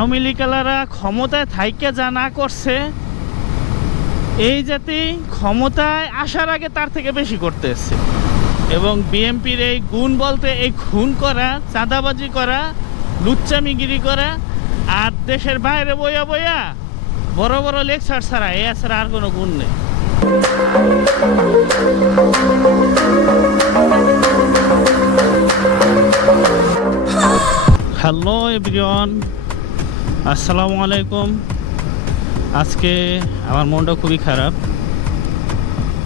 আওয়ামী লীগালারা ক্ষমতায় থাইকে যা না করছে, এই জাতি ক্ষমতায় আসার আগে তার থেকে বেশি করতেছে। এবং বিএনপির এই গুণ বলতে এই খুন করা, চাঁদাবাজি করা, লুচ্চামিগিরি করা, আর দেশের বাইরে বইয়া বইয়া বড় বড় লেকচার ছাড়া এ ছাড়া আর কোনো গুণ নেই। হ্যালো এভরিওয়ান আসসালামু আলাইকুম। আজকে আমার মনটা খুবই খারাপ।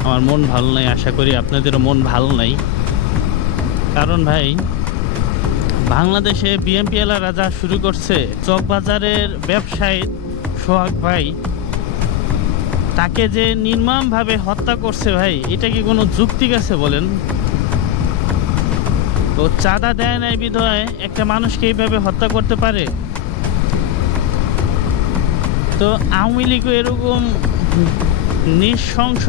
আমার মন ভালো নাই, আশা করি আপনাদেরও মন ভালো নাই। কারণ ভাই, বাংলাদেশে বিএমপি এলারা যা শুরু করছে চকবাজারের ব্যবসায়ী সোহাগ ভাই। তাকে যে নির্মমভাবে হত্যা করছে ভাই, এটা কি কোনো যুক্তি আছে বলেন? তো চাঁদা দেয় নাই বিধয় একটা মানুষকে এইভাবে হত্যা করতে পারে? তো আওয়ামী লীগও এরকম নৃশংস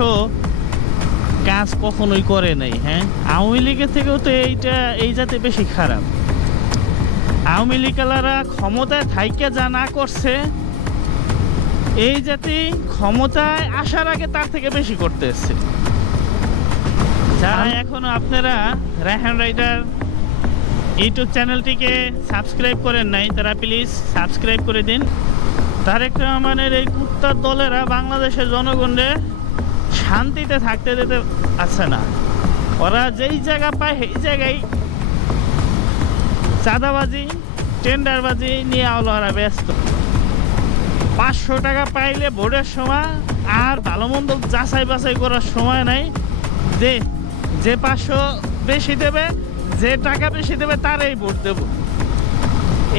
কাজ কখনোই করে নাই হ্যাঁ? আওয়ামী লীগের থেকেও তো এইটা এই জাতে বেশি খারাপ। আওয়ামী লীগালারা ক্ষমতায় থাইকে যা না করছে এই জাতি ক্ষমতায় আসার আগে তার থেকে বেশি করতেছে। যারা এখনও আপনারা রায়হান রাইডার ইউটিউব চ্যানেলটিকে সাবস্ক্রাইব করেন নাই তারা প্লিজ সাবস্ক্রাইব করে দিন। তারেক রহমানের এই কুত্তার দলেরা বাংলাদেশের জনগণে শান্তিতে থাকতে দিতে আছে না। ওরা যেই জায়গা পায় সেই জায়গায় চাঁদাবাজি, টেন্ডারবাজি নিয়ে আলো ওরা ব্যস্ত। পাঁচশো টাকা পাইলে ভোটের সময় আর ভালো মন্দ যাচাই বাছাই করার সময় নাই। যে যে পাঁচশো বেশি দেবে, যে টাকা বেশি দেবে তারই ভোট দেব।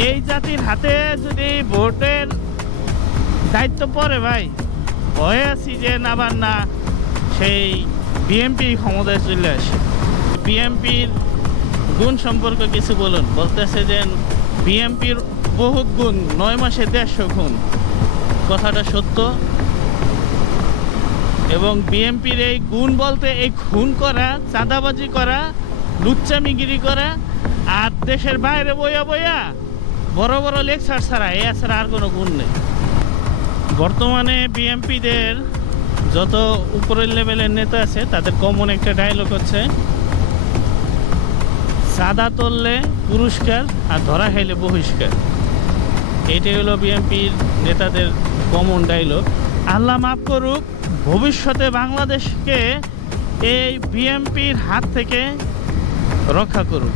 এই জাতির হাতে যদি ভোটের দায়িত্ব পরে ভাই। ভয়ে আছি যে আবার না সেই বিএমপি ক্ষমতায় চলে আসে। বিএমপির গুণ সম্পর্কে কিছু বলুন। বলতেছে যে বিএমপির বহুত গুণ, নয় মাসে দেড়শো গুণ। কথাটা সত্য। এবং বিএমপির এই গুণ বলতে এই খুন করা, চাঁদাবাজি করা, লুচ্চামিগিরি করা, আর দেশের বাইরে বইয়া বইয়া বড় বড় লেকচার ছাড়া এ আর কোনো গুণ নেই। বর্তমানে বিএমপিদের যত উপরের লেভেলের নেতা আছে, তাদের কমন একটা ডায়লগ হচ্ছে, সাদা তুললে পুরস্কার আর ধরা খাইলে বহিষ্কার। এটাই হলো বিএনপির নেতাদের কমন ডায়লগ আল্লাহ মাফ করুক, ভবিষ্যতে বাংলাদেশকে এই বিএনপির হাত থেকে রক্ষা করুক।